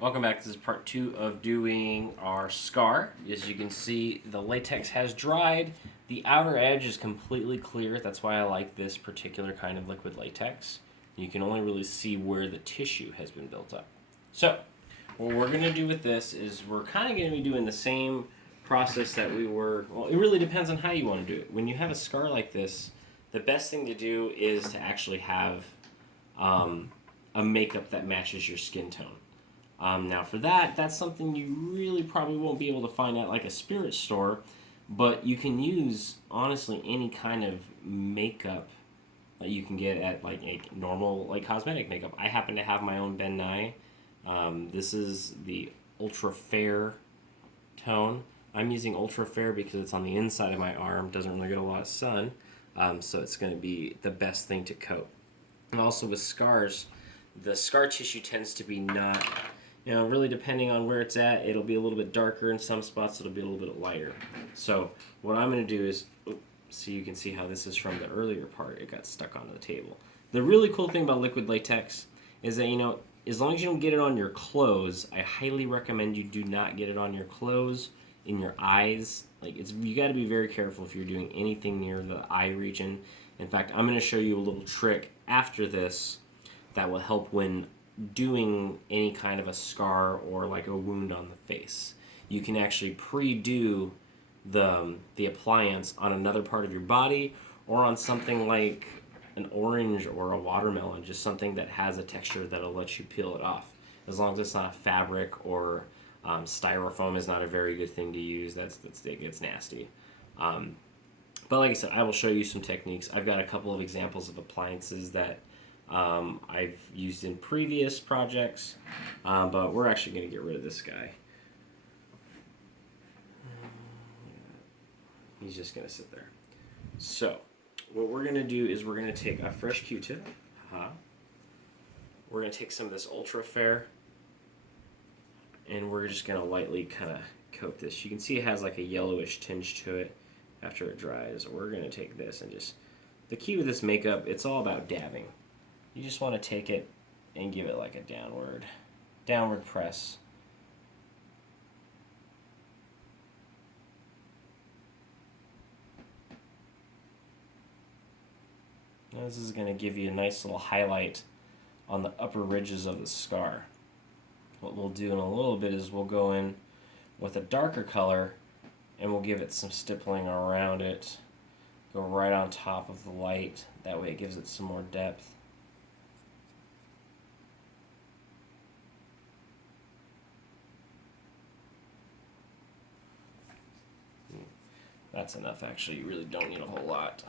Welcome back. This is part 2 of doing our scar. As you can see, the latex has dried. The outer edge is completely clear. That's why I like this particular kind of liquid latex. You can only really see where the tissue has been built up. So, what we're going to do with this is we're kind of going to be doing the same process that we were... Well, it really depends on how you want to do it. When you have a scar like this, the best thing to do is to actually have a makeup that matches your skin tone. Now for that's something you really probably won't be able to find at like a spirit store, but you can use honestly any kind of makeup that you can get at like a normal like cosmetic makeup. I happen to have my own Ben Nye. This is the Ultra Fair tone. I'm using Ultra Fair because it's on the inside of my arm, doesn't really get a lot of sun, so it's going to be the best thing to coat. And also with scars, the scar tissue tends to be not... You know, really depending on where it's at, it'll be a little bit darker in some spots, it'll be a little bit lighter. So what I'm going to do is, so you can see how this is from the earlier part, it got stuck onto the table. The really cool thing about liquid latex is that, you know, as long as you don't get it on your clothes, I highly recommend you do not get it on your clothes, in your eyes. Like, you got to be very careful if you're doing anything near the eye region. In fact, I'm going to show you a little trick after this that will help when doing any kind of a scar or like a wound on the face. You can actually pre-do the appliance on another part of your body or on something like an orange or a watermelon, just something that has a texture that'll let you peel it off. As long as it's not a fabric or styrofoam is not a very good thing to use. It gets nasty. But like I said, I will show you some techniques. I've got a couple of examples of appliances that I've used in previous projects, but we're actually going to get rid of this guy. He's just going to sit there. So, what we're going to do is we're going to take a fresh Q-tip. We're going to take some of this Ultra Fair, and we're just going to lightly kind of coat this. You can see it has like a yellowish tinge to it after it dries. We're going to take this and just... The key with this makeup, it's all about dabbing. You just want to take it and give it like a downward press. Now this is going to give you a nice little highlight on the upper ridges of the scar. What we'll do in a little bit is we'll go in with a darker color and we'll give it some stippling around it. Go right on top of the light. That way it gives it some more depth. That's enough, actually. You really don't need a whole lot.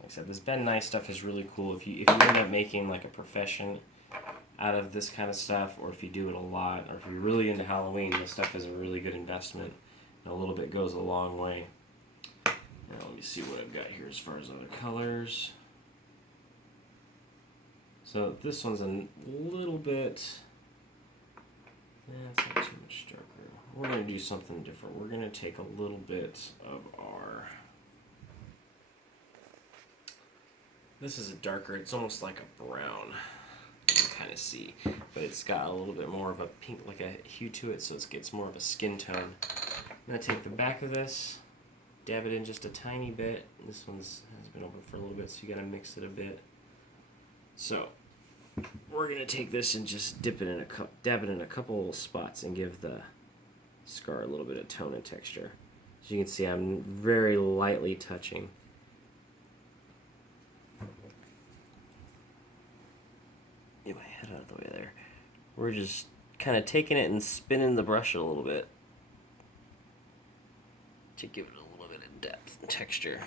Like I said, this Ben Nye stuff is really cool. If you end up making like a profession out of this kind of stuff, or if you do it a lot, or if you're really into Halloween, this stuff is a really good investment. And a little bit goes a long way. Now let me see what I've got here as far as other colors. So this one's a little bit... it's not too much darker. We're going to do something different. We're going to take a little bit of our... This is a darker, it's almost like a brown. You can kind of see. But it's got a little bit more of a pink, like a hue to it, so it gets more of a skin tone. I'm going to take the back of this, dab it in just a tiny bit. This one's has been open for a little bit, so you got to mix it a bit. So, we're going to take this and just dab it in a couple spots and give the scar a little bit of tone and texture. As you can see, I'm very lightly touching. Get my head out of the way there. We're just kind of taking it and spinning the brush a little bit to give it a little bit of depth and texture.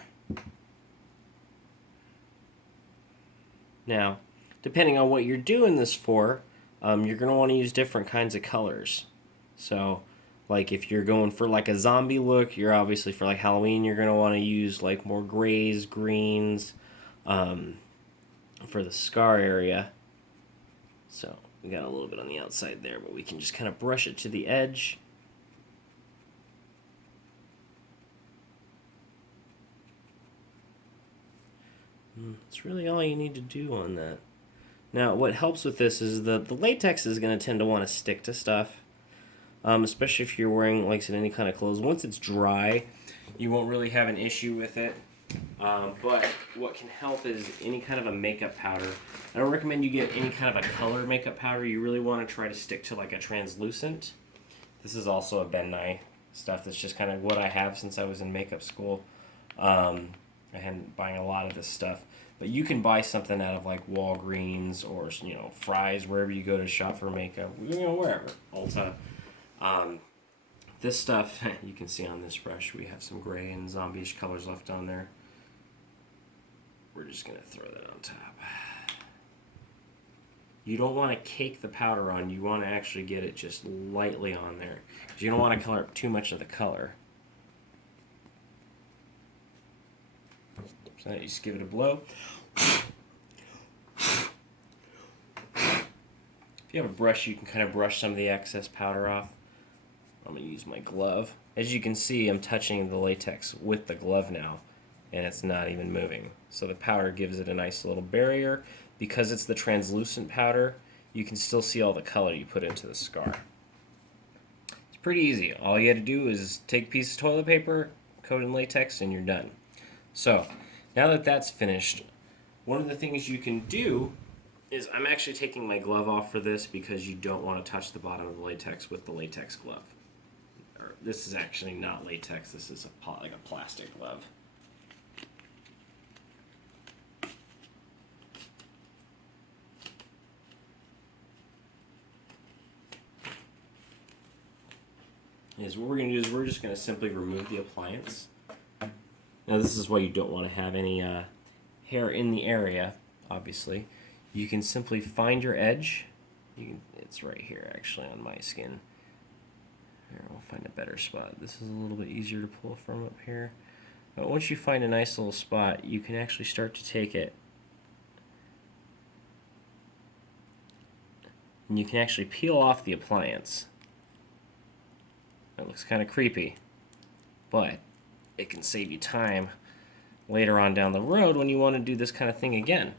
Now, depending on what you're doing this for, you're going to want to use different kinds of colors. So, like if you're going for like a zombie look, you're obviously for like Halloween, you're going to want to use like more grays, greens, for the scar area. So we got a little bit on the outside there, but we can just kind of brush it to the edge. That's really all you need to do on that. Now, what helps with this is the latex is going to tend to want to stick to stuff, especially if you're wearing, like I said, any kind of clothes. Once it's dry, you won't really have an issue with it. But what can help is any kind of a makeup powder. I don't recommend you get any kind of a color makeup powder. You really want to try to stick to like a translucent. This is also a Ben Nye stuff. That's just kind of what I have since I was in makeup school. I had been buying a lot of this stuff. But you can buy something out of like Walgreens or Fry's, wherever you go to shop for makeup. Wherever. Ulta. This stuff, you can see on this brush, we have some gray and zombie-ish colors left on there. We're just going to throw that on top. You don't want to cake the powder on. You want to actually get it just lightly on there, because you don't want to color up too much of the color. So you just give it a blow. If you have a brush, you can kind of brush some of the excess powder off. I'm going to use my glove. As you can see, I'm touching the latex with the glove now, and it's not even moving. So the powder gives it a nice little barrier. Because it's the translucent powder, you can still see all the color you put into the scar. It's pretty easy. All you got to do is take a piece of toilet paper, coat it in latex, and you're done. So, now that that's finished, one of the things you can do is, I'm actually taking my glove off for this because you don't want to touch the bottom of the latex with the latex glove. This is actually not latex, this is like a plastic glove. What we're going to do is we're just going to simply remove the appliance. Now this is why you don't want to have any hair in the area, obviously. You can simply find your edge. It's right here actually on my skin. Here, we'll find a better spot. This is a little bit easier to pull from up here. But once you find a nice little spot, you can actually start to take it. And you can actually peel off the appliance. It looks kind of creepy, but it can save you time later on down the road when you want to do this kind of thing again.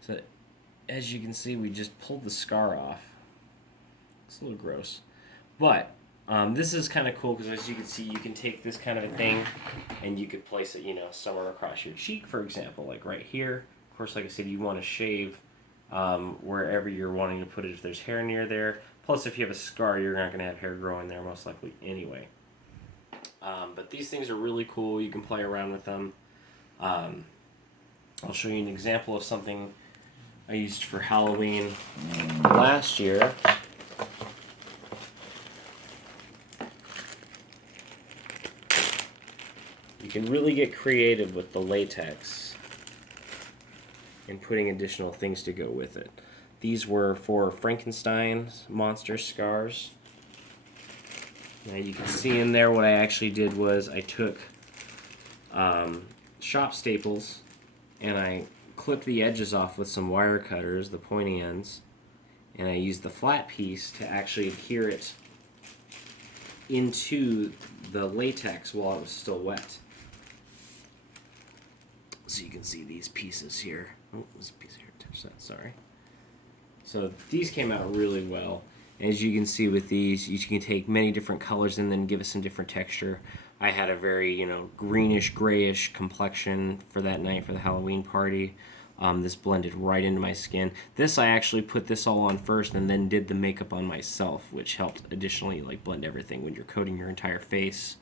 So as you can see, we just pulled the scar off. It's a little gross, but this is kind of cool because as you can see, you can take this kind of a thing and you could place it, somewhere across your cheek, for example, like right here. Of course, like I said, you want to shave wherever you're wanting to put it if there's hair near there. Plus, if you have a scar, you're not going to have hair growing there most likely anyway. But these things are really cool. You can play around with them. I'll show you an example of something I used for Halloween last year. You can really get creative with the latex and putting additional things to go with it. These were for Frankenstein's monster scars. Now you can see in there what I actually did was I took shop staples and I clipped the edges off with some wire cutters, the pointy ends, and I used the flat piece to actually adhere it into the latex while it was still wet. So you can see these pieces here. Oh, this piece here, touch that, sorry. So these came out really well. As you can see with these, you can take many different colors and then give it some different texture. I had a very, greenish, grayish complexion for that night for the Halloween party. This blended right into my skin. This, I actually put this all on first and then did the makeup on myself, which helped additionally blend everything when you're coating your entire face.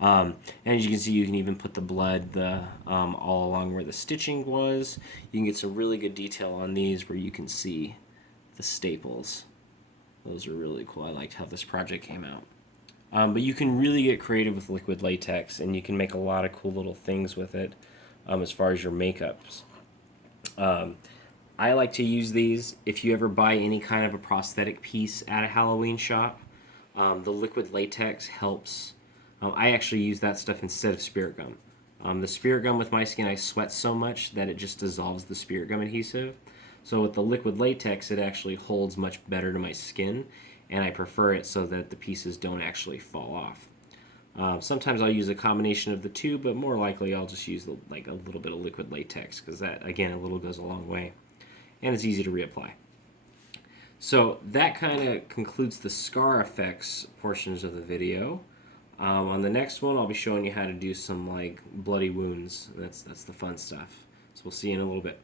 And as you can see, you can even put the blood all along where the stitching was. You can get some really good detail on these where you can see the staples. Those are really cool. I liked how this project came out. But you can really get creative with liquid latex, and you can make a lot of cool little things with it as far as your makeups. I like to use these if you ever buy any kind of a prosthetic piece at a Halloween shop. The liquid latex helps. I actually use that stuff instead of spirit gum. The spirit gum with my skin, I sweat so much that it just dissolves the spirit gum adhesive. So with the liquid latex, it actually holds much better to my skin, and I prefer it so that the pieces don't actually fall off. Sometimes I'll use a combination of the two, but more likely I'll just use a little bit of liquid latex because that, again, a little goes a long way. and it's easy to reapply. So that kind of concludes the scar effects portions of the video. On the next one, I'll be showing you how to do some like bloody wounds. That's the fun stuff. So we'll see you in a little bit.